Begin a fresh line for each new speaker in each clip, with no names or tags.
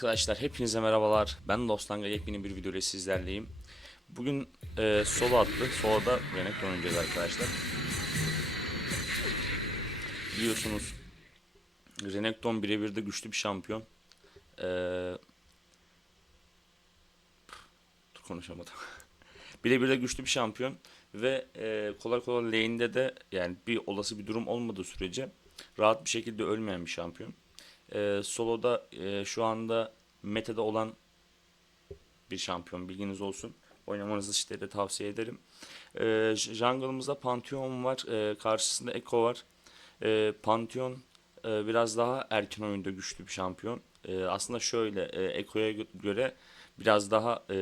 Arkadaşlar hepinize merhabalar. Ben Dostanga yepyeni bir video sizlerleyim. Bugün e, solo attı. Solo'da Renekton oynayacağız arkadaşlar. Biliyorsunuz Renekton birebir de güçlü bir şampiyon. E, dur konuşamadım. birebir de güçlü bir şampiyon. Ve e, kolay kolay lane'de de yani bir olası bir durum olmadığı sürece rahat bir şekilde ölmeyen bir şampiyon. E, solo'da e, şu anda meta'da olan bir şampiyon bilginiz olsun. Oynamanızı de tavsiye ederim. E, jungle'ımızda Pantheon var. E, karşısında Echo var. E, Pantheon e, biraz daha erken oyunda güçlü bir şampiyon. E, aslında şöyle e, Echo'ya gö- göre biraz daha e,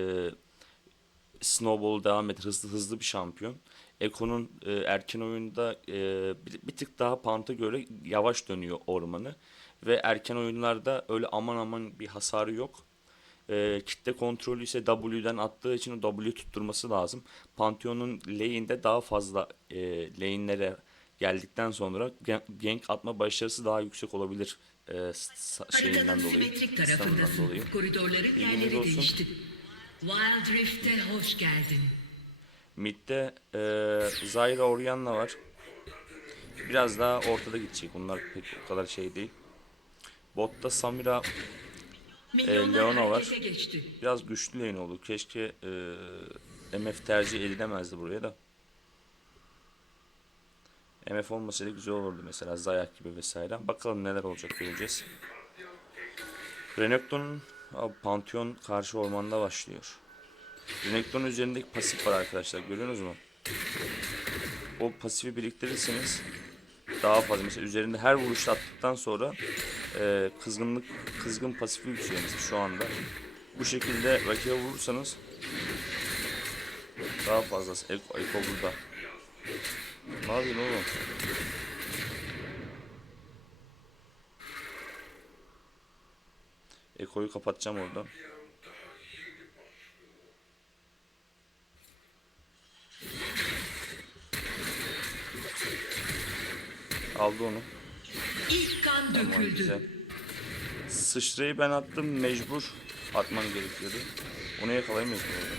Snowball devam et hızlı hızlı bir şampiyon. Eko'nun e, erken oyunda e, bir, bir tık daha Pant'a göre yavaş dönüyor ormanı. Ve erken oyunlarda öyle aman aman bir hasarı yok. E, kitle kontrolü ise W'den attığı için o W tutturması lazım. Pantheon'un lane'de daha fazla e, lane'lere geldikten sonra gan- gank atma başarısı daha yüksek olabilir e, şeyinden dolayı.
tarafındasın.
dolayı. Bilginiz
yerleri
olsun.
değişti. Wild Rift'e hoş geldin.
Mid'de e, Zyra Orianna var. Biraz daha ortada gidecek. Onlar pek o kadar şey değil. Botta Samira
Milyonlar
Leona var. biraz güçlü lane oldu. Keşke e, MF tercih edilemezdi buraya da. MF olmasaydı güzel olurdu mesela Zayak gibi vesaire. Bakalım neler olacak göreceğiz. Renekton'un Pantheon karşı ormanda başlıyor. Renekton'un üzerindeki pasif var arkadaşlar görüyorsunuz mu? O pasifi biriktirirseniz daha fazla mesela üzerinde her vuruş attıktan sonra e, kızgınlık kızgın pasifi yükseliyor mesela şu anda. Bu şekilde rakibe vurursanız daha fazlası. Eko, Eko burada. Ne yapıyorsun oğlum? Eko'yu kapatacağım oradan. Aldı onu.
Kan döküldü.
güzel. Sıçrayı ben attım mecbur atman gerekiyordu. Onu yakalayamıyoruz bu arada.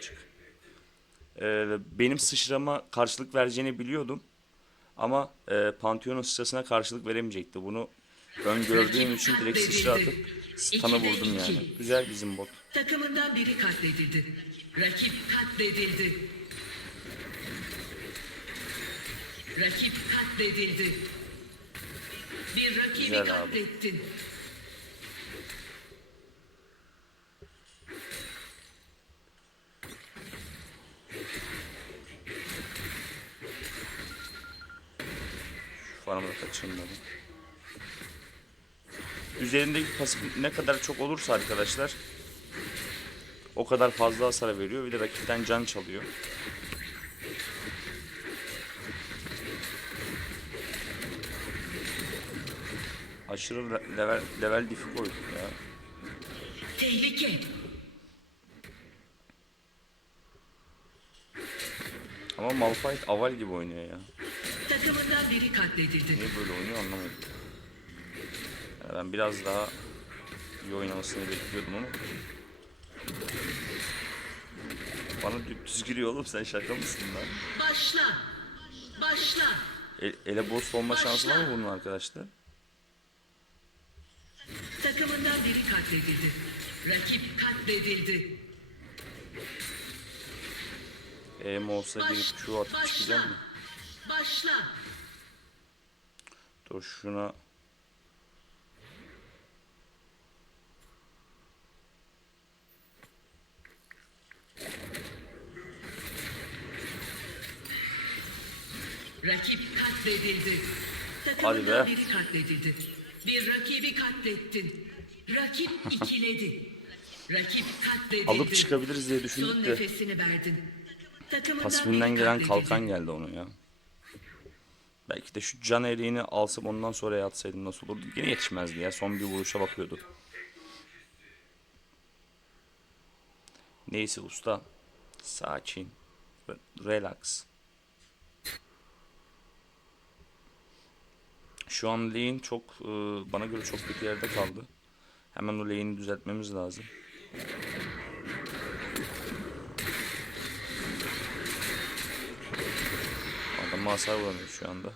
Çık. Ee, benim sıçrama karşılık vereceğini biliyordum. Ama e, Pantheon'un sıçrasına karşılık veremeyecekti. Bunu öngördüğüm için direkt sıçra atıp stana vurdum yani. Güzel bizim bot.
Takımından biri katledildi. Rakip katledildi. Rakip katledildi. Bir rakibi
Güzel abi.
katlettin.
Şu farmı da kaçırmadım. Üzerindeki pasif ne kadar çok olursa arkadaşlar o kadar fazla hasar veriyor. Bir de rakipten can çalıyor. Aşırı le- level, level diffi koyduk ya.
Tehlike.
Ama Malphite aval gibi oynuyor ya.
Takımından biri katledildi.
Niye böyle oynuyor anlamadım. Yani ben biraz daha iyi oynamasını bekliyordum ama. Bana dü- düz giriyor oğlum sen şaka mısın lan?
Başla. Başla.
El, ele boss olma şansı var mı bunun arkadaşlar?
Takımından biri katledildi. Rakip katledildi.
Em olsa girip
Baş,
şu atıp çıkacağım
başla.
mı?
Başla.
Dur şuna.
Rakip katledildi.
Hadi
Takımından
be.
biri katledildi. Bir rakibi katlettin. Rakip ikiledi. Rakip katledildi.
Alıp çıkabiliriz diye
Son
düşündük de.
nefesini verdin. Takımından
gelen
katledildi.
kalkan geldi onun ya. Belki de şu can eriğini alsam ondan sonra yatsaydım nasıl olurdu? Yine yetişmezdi ya. Son bir vuruşa bakıyordu. Neyse usta. Sakin. Re- Relax. Şu an lane çok e, bana göre çok kötü yerde kaldı. Hemen o lane'i düzeltmemiz lazım. Adam hasar vuramıyor şu anda.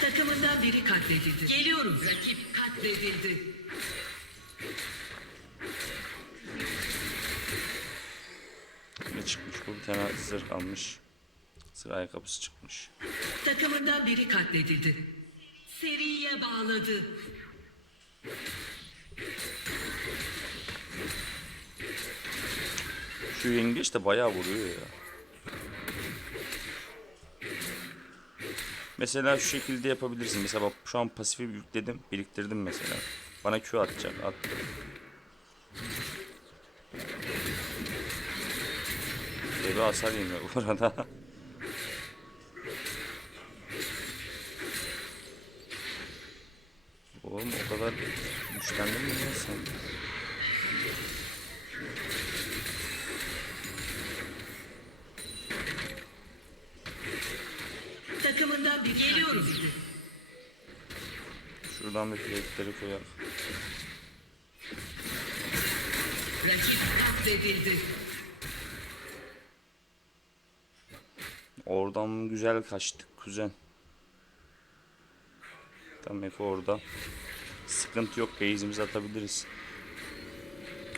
Takımından biri katledildi. Geliyorum. Rakip katledildi.
Bir tane zırh almış. Zırh ayakkabısı çıkmış.
Takımından biri katledildi. Seriye bağladı.
Şu yengeç de bayağı vuruyor ya. Mesela şu şekilde yapabilirsin. Mesela bak şu an pasifi yükledim, biriktirdim mesela. Bana Q atacak, attı. Eve hasar yemiyor bu arada. Oğlum o kadar güçlendin mi ya sen?
Takımından biri geliyorum.
Şuradan bir plaketleri koyalım.
Rakip katledildi.
Oradan güzel kaçtık kuzen. Tam Eko orada. Sıkıntı yok base'imizi atabiliriz.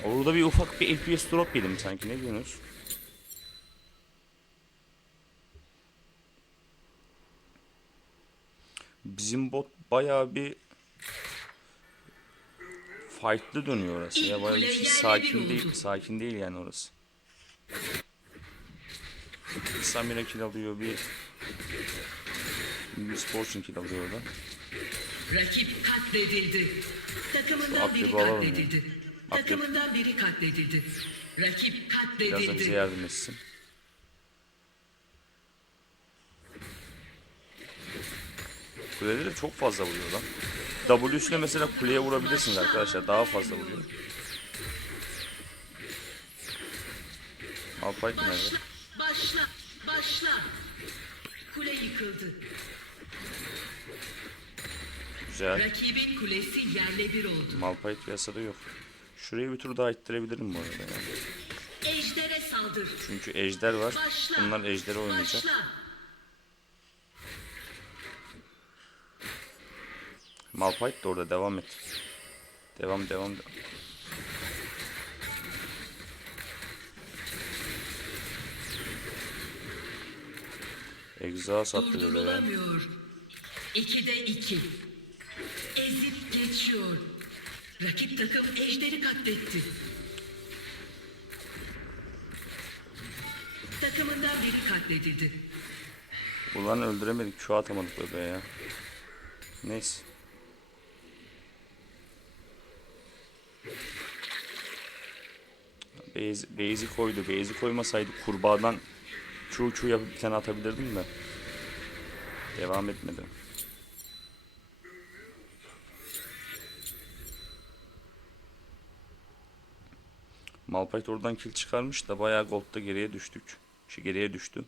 Orada bir ufak bir FPS drop yedim sanki ne diyorsunuz? Bizim bot bayağı bir fight'lı dönüyor orası ya bayağı bir
yerle
sakin değil sakin değil yani orası. Samira kill alıyor bir bir Sporting kill alıyor orada.
Rakip katledildi. Takımından biri
ya.
katledildi.
Akrep.
Takımından biri katledildi. Rakip
Biraz da bize
katledildi.
yardım etsin. Kuleleri çok fazla vuruyor lan. W'süne mesela kuleye vurabilirsiniz arkadaşlar. Daha fazla vuruyor. Alpayt nerede?
Başla, başla. Kule yıkıldı.
Güzel.
Rakibin kulesi yerle bir oldu.
Malphite piyasada yok. Şuraya bir tur daha ittirebilirim bu arada. Yani.
Ejder'e saldır.
Çünkü ejder var.
Başla.
Bunlar ejderi oynayacak.
Başla.
Malphite de orada devam et. Devam devam. devam. Egzoz attı böyle ya.
Durdurulamıyor. İkide iki. Ezip geçiyor. Rakip takım Ejder'i katletti. Takımından biri katledildi.
Ulan öldüremedik. Şu atamadık bebeğe ya. Neyse. Beyzi koydu. Beyzi koymasaydı kurbağadan çuğ çuğ yapıp bir tane atabilirdim de. Devam etmedi. Malphite oradan kill çıkarmış da bayağı gold'da geriye düştük. Şey geriye düştü.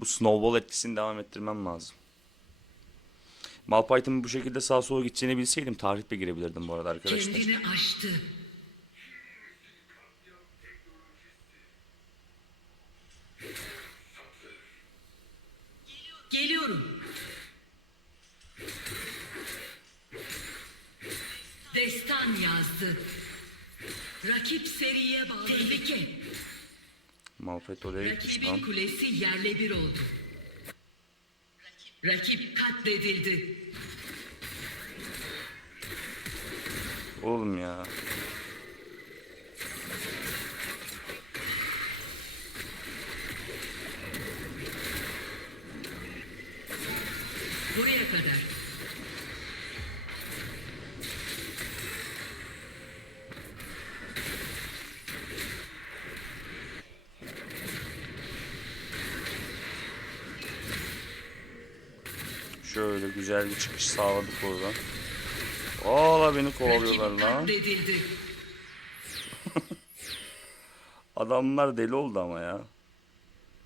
Bu snowball etkisini devam ettirmem lazım. Malphite'ın bu şekilde sağa sola gideceğini bilseydim tahriple girebilirdim bu arada arkadaşlar.
Kendini aştı. Geliyorum. Destan yazdı. Rakip seriye bağlı. Tehlike.
Malphite oraya gitmiş
Rakibin
lan.
kulesi yerle bir oldu. Rakip katledildi.
Oğlum ya. Güzel bir çıkış sağladık oradan. Valla beni kovalıyorlar lan. Adamlar deli oldu ama ya.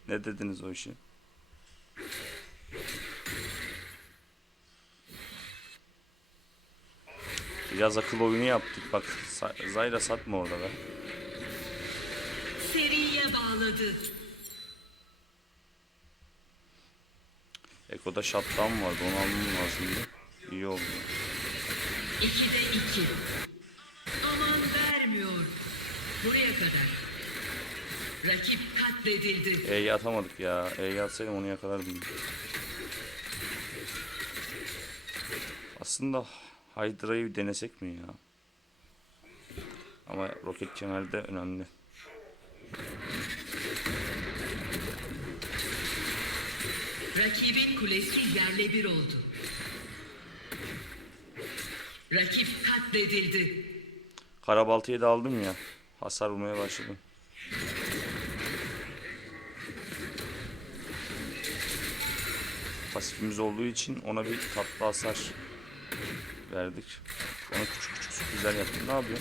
Ne dediniz o işi? Biraz akıl oyunu yaptık bak. Zayra satma orada be.
Seriye bağladı.
Eko'da shutdown vardı. Onu almam lazımdı. İyi oldu.
İkide iki. Aman vermiyor. Buraya kadar. Rakip katledildi.
E'yi atamadık ya. E'yi atsaydım onu yakalardım. Aslında Hydra'yı denesek mi ya? Ama roket kemeri de önemli.
Rakibin kulesi yerle bir oldu. Rakip katledildi.
Karabaltayı da aldım ya. Hasar vurmaya başladım. Pasifimiz olduğu için ona bir tatlı hasar verdik. Ona küçük küçük sürprizler yaptım. Ne yapıyor?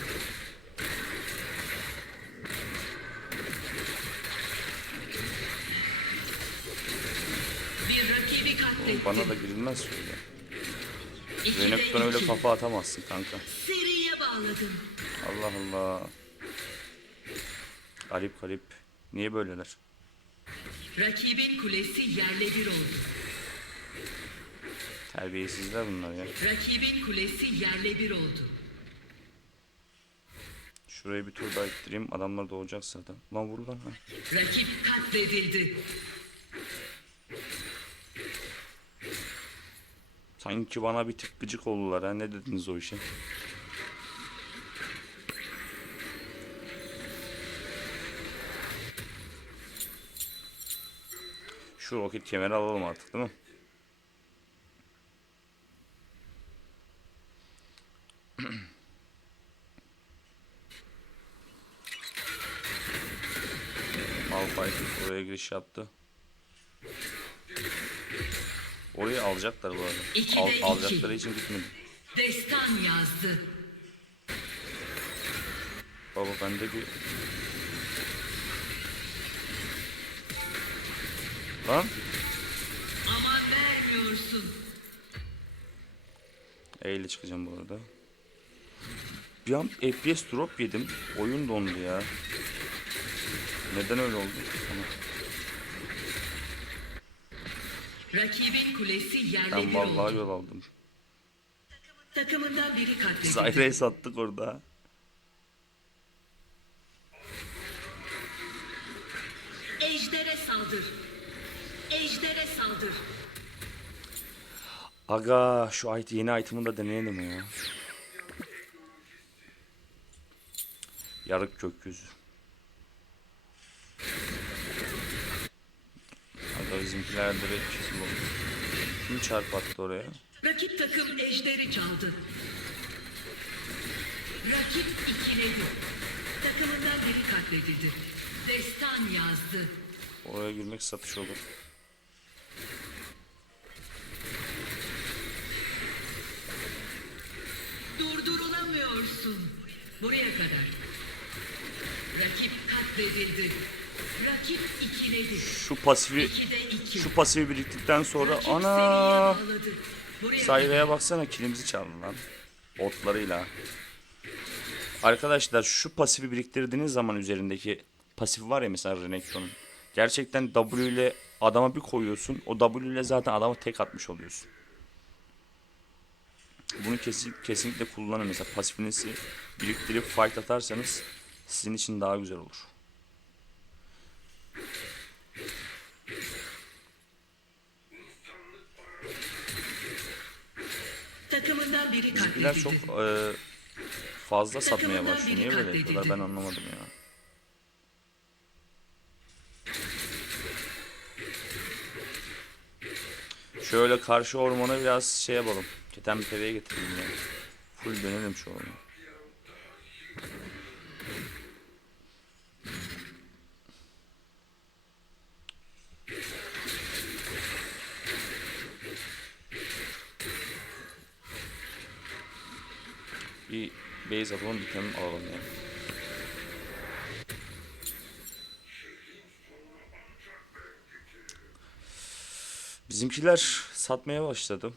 Bana da girilmez şöyle.
İkide
Renekton öyle kafa atamazsın kanka.
Seriye bağladım.
Allah Allah. Garip garip. Niye böyleler?
Rakibin kulesi yerle bir oldu.
Terbiyesizler bunlar ya.
Rakibin kulesi yerle bir oldu.
Şurayı bir tur daha ittireyim. Adamlar doğacak zaten. Lan vur lan. ha.
Rakip katledildi.
Sanki bana bir tık gıcık oldular ha. Ne dediniz o işe? Şu roket kemeri alalım artık değil mi? Malphite oraya giriş yaptı. Orayı alacaklar bu arada.
İkide
Al,
iki.
alacakları için gitmedi.
Destan yazdı.
Baba bende bir... Lan
Aman vermiyorsun.
E ile çıkacağım bu arada. Bir an FPS drop yedim. Oyun dondu ya. Neden öyle oldu? Tamam.
Rakibin kulesi yerle
Ben
bir
vallahi
oldu.
yol aldım.
Takımından biri katledildi.
Zayre'yi sattık orada.
Ejder'e saldır. Ejder'e saldır.
Aga şu it yeni item'ı da deneyelim ya. Yarık gökyüzü. Aga bizimkiler direkt kesin oldu. Kim çarp attı oraya?
Rakip takım Ejder'i çaldı. Rakip ikiledi. Takımından biri katledildi. Destan yazdı.
Oraya girmek satış olur.
Durdurulamıyorsun. Buraya kadar. Rakip katledildi.
Şu pasifi şu pasifi biriktikten sonra ana Sayra'ya baksana kilimizi çaldı lan. Otlarıyla. Arkadaşlar şu pasifi biriktirdiğiniz zaman üzerindeki pasif var ya mesela Renekton'un. Gerçekten W ile adama bir koyuyorsun. O W ile zaten adama tek atmış oluyorsun. Bunu kesin, kesinlikle kullanın. Mesela pasifinizi biriktirip fight atarsanız sizin için daha güzel olur.
Takımından biri
Bizimkiler çok e, fazla satmaya başlıyor. Niye böyle yapıyorlar ben anlamadım ya. Şöyle karşı ormana biraz şey yapalım. Keten bir teveye getirelim ya. Full dönelim şu ormana. Bir base atalım bir tane alalım ya. Bizimkiler satmaya başladı.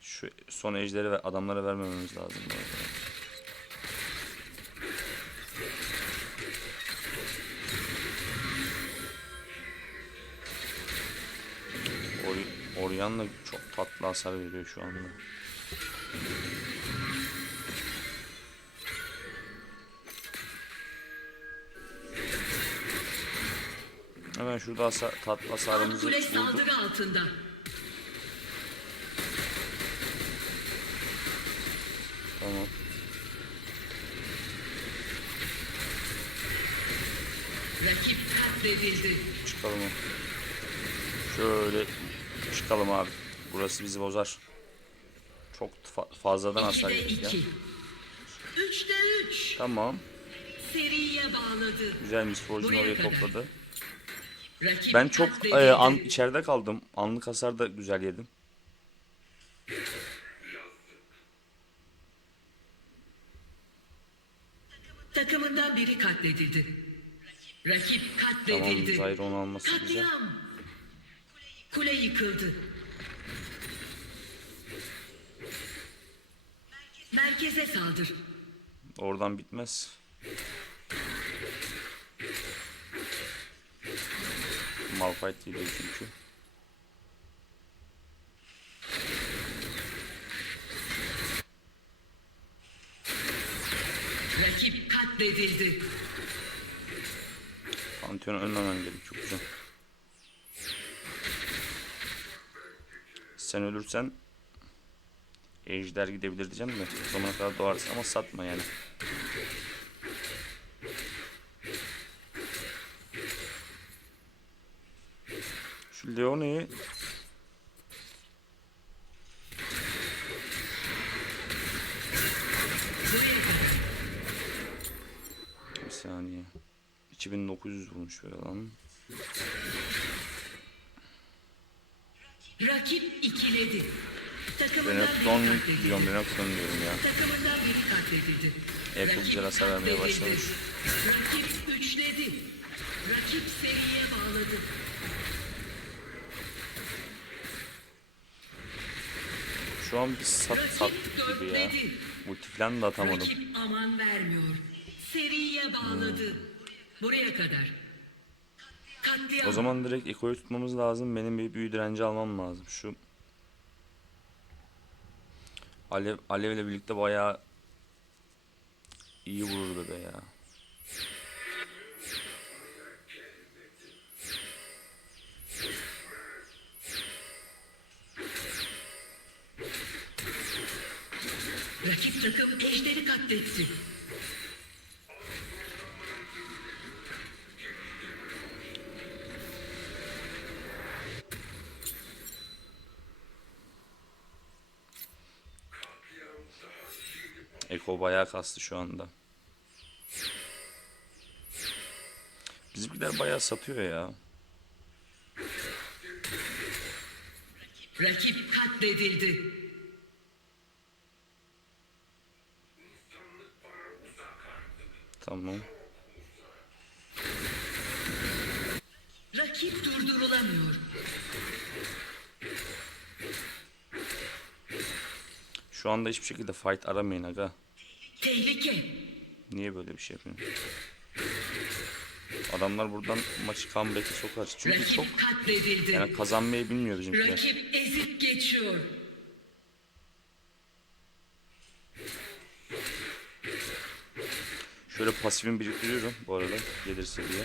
Şu son ejderi ve adamlara vermememiz lazım. bu Orion'la çok tatlı hasar veriyor şu anda. Hemen şurada hasar, tatlı hasarımızı
saldırı altında.
Tamam.
Rakip katledildi.
Çıkalım. Şöyle çıkalım abi. Burası bizi bozar. Çok fa- fazladan hasar
2'de
yedik ya.
2. 3'te 3.
Tamam.
Seriye bağladı.
Güzel Miss Fortune oraya
kadar.
topladı.
Rakip
Ben çok e, an, içeride kaldım. Anlık hasar da güzel yedim.
Takımından biri katledildi. Rakip
Tamam
katledildi.
Zyra onu alması güzel.
Kule yıkıldı. Merkeze saldır.
Oradan bitmez. Malphite geliyor çünkü.
Rakip katledildi.
Pantheon'a ölmemen gerek çok güzel. Sen ölürsen Ejder gidebilir diyeceğim de o zamana kadar doğarsın ama satma yani. Şu Leone'yi bir saniye. 2900 vurmuş böyle lan.
Rakip ikiledi. Takımından
Renekton
biri katledildi.
diyorum Renekton diyorum ya.
Takımından biri katledildi.
Evet, çok
Rakip
vermeye
katledildi.
başlamış.
Rakip üçledi. Rakip seriye bağladı.
Şu an bir sat,
Rakip
sattık gibi ya.
dörtledi.
Ulti falan da atamadım.
Rakip aman vermiyor. Seriye bağladı. Buraya kadar.
O zaman direkt Eko'yu tutmamız lazım. Benim bir büyü direnci almam lazım. Şu Alev, Alev ile birlikte bayağı iyi vurur bebe ya.
Rakip takım ejderi katletti.
Eko bayağı kastı şu anda. Bizimkiler bayağı satıyor ya.
Rakip katledildi.
Tamam.
Rakip durdurulamıyor.
Şu anda hiçbir şekilde fight aramayın aga.
Tehlike.
Niye böyle bir şey yapıyorsun? Adamlar buradan maçı comeback'e sokar. Çünkü
Rakip
çok
katledildi.
yani kazanmayı bilmiyor bizimkiler.
Rakip ezip geçiyor.
Şöyle pasifimi biriktiriyorum bu arada gelirse diye.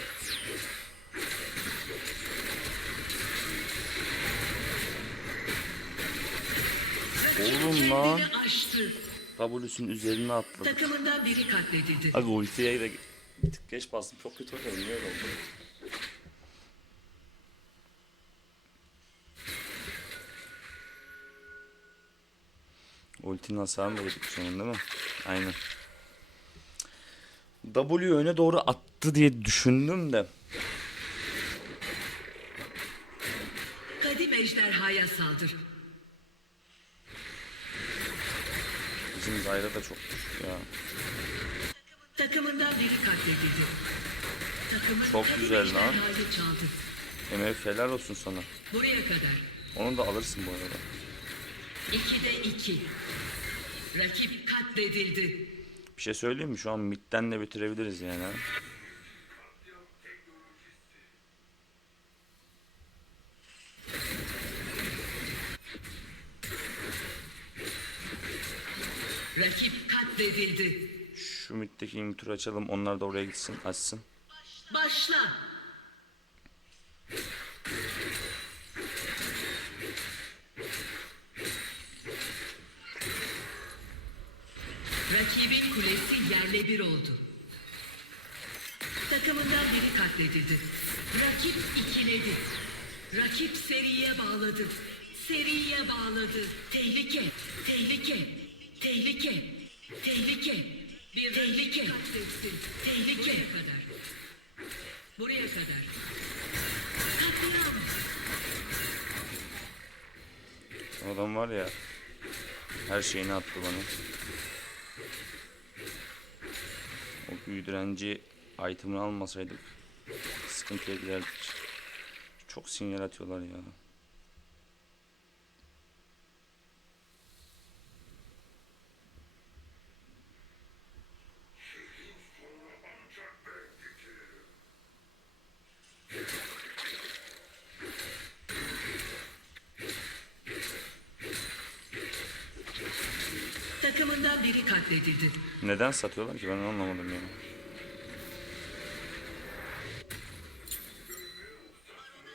Oğlum lan.
kendini aştı.
W'sünün üzerine atladım.
Takımından biri katledildi.
Aga ultiye de bir tık geç bastım. Çok kötü oynadım. Niye öyle oldu? Ultinin hasarını da yedik sonunda değil mi? Aynen. W öne doğru attı diye düşündüm de.
Kadim ejderhaya saldır.
Bizim Zyra da çok düşük ya.
Takımından biri katledildi. Takımı
Çok güzel lan. Emre helal olsun sana.
Buraya kadar.
Onu da alırsın bu arada.
İkide iki. Rakip katledildi.
Bir şey söyleyeyim mi? Şu an midden de bitirebiliriz yani. ha.
Rakip katledildi.
Şu middeki inhibitor'u açalım. Onlar da oraya gitsin. Açsın.
Başla. Rakibin kulesi yerle bir oldu. Takımından biri katledildi. Rakip ikiledi. Rakip seriye bağladı. Seriye bağladı. Tehlike, tehlike, tehlike, tehlike. Bir tehlike. Tehlike kadar. Buraya kadar. Katliam.
Adam var ya. Her şeyini attı bana. O büyü direnci item'ını almasaydık sıkıntıya girerdik. Çok sinyal atıyorlar ya.
Takımından biri katledildi.
Neden satıyorlar ki ben anlamadım ya.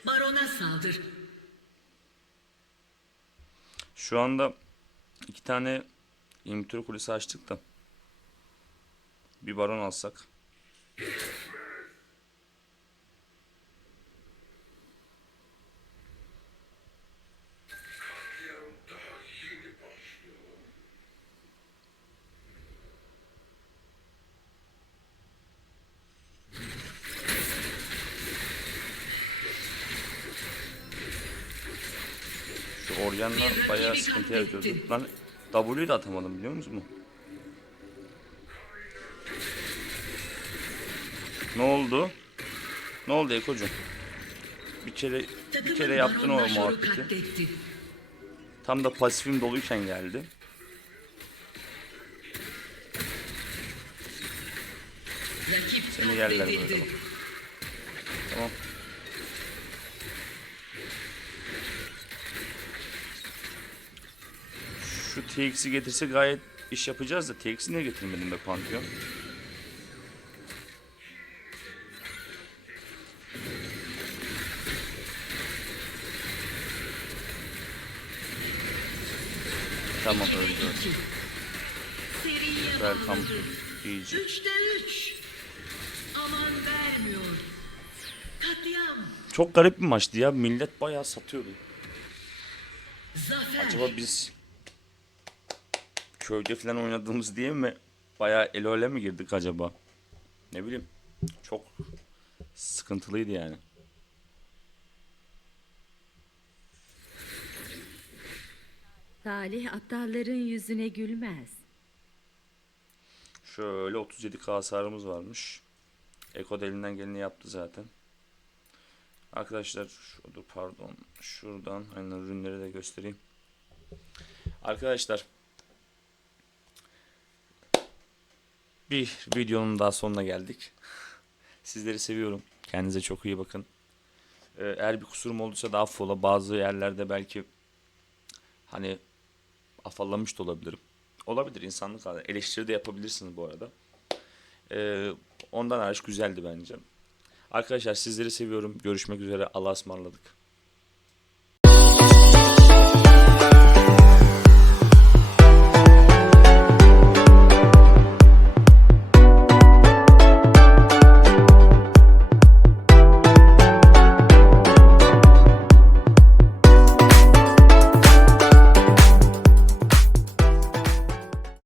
Barona saldır.
Şu anda iki tane inhibitor kulesi açtık da bir baron alsak. Şu organlar bayağı
rakibi
sıkıntı yaratıyordu.
katlettin.
Lan W'yu da atamadım biliyor musun? Ne oldu? Ne oldu Ekocuğum? Bir kere bir kere yaptın o muhabbeti. Tam da pasifim doluyken geldi. Seni yerler böyle bak. Tamam. Şu TX'i getirse gayet iş yapacağız da TX'i niye getirmedin be Pantheon? Tamam öldü. Welcome Fiji.
Üçte üç. Aman vermiyor. Katliam.
Çok garip bir maçtı ya. Millet bayağı satıyordu.
Zafer.
Acaba biz köyde falan oynadığımız diye mi bayağı el öyle mi girdik acaba? Ne bileyim. Çok sıkıntılıydı yani.
Talih attarların yüzüne gülmez.
Şöyle 37k hasarımız varmış. Eko elinden geleni yaptı zaten. Arkadaşlar şurada pardon şuradan aynen ürünleri de göstereyim. Arkadaşlar bir videonun daha sonuna geldik. Sizleri seviyorum. Kendinize çok iyi bakın. Ee, eğer bir kusurum olduysa da affola. Bazı yerlerde belki hani afallamış da olabilirim. Olabilir insanlık hali. Eleştiri de yapabilirsiniz bu arada. Ee, ondan hariç güzeldi bence. Arkadaşlar sizleri seviyorum. Görüşmek üzere. Allah'a ısmarladık.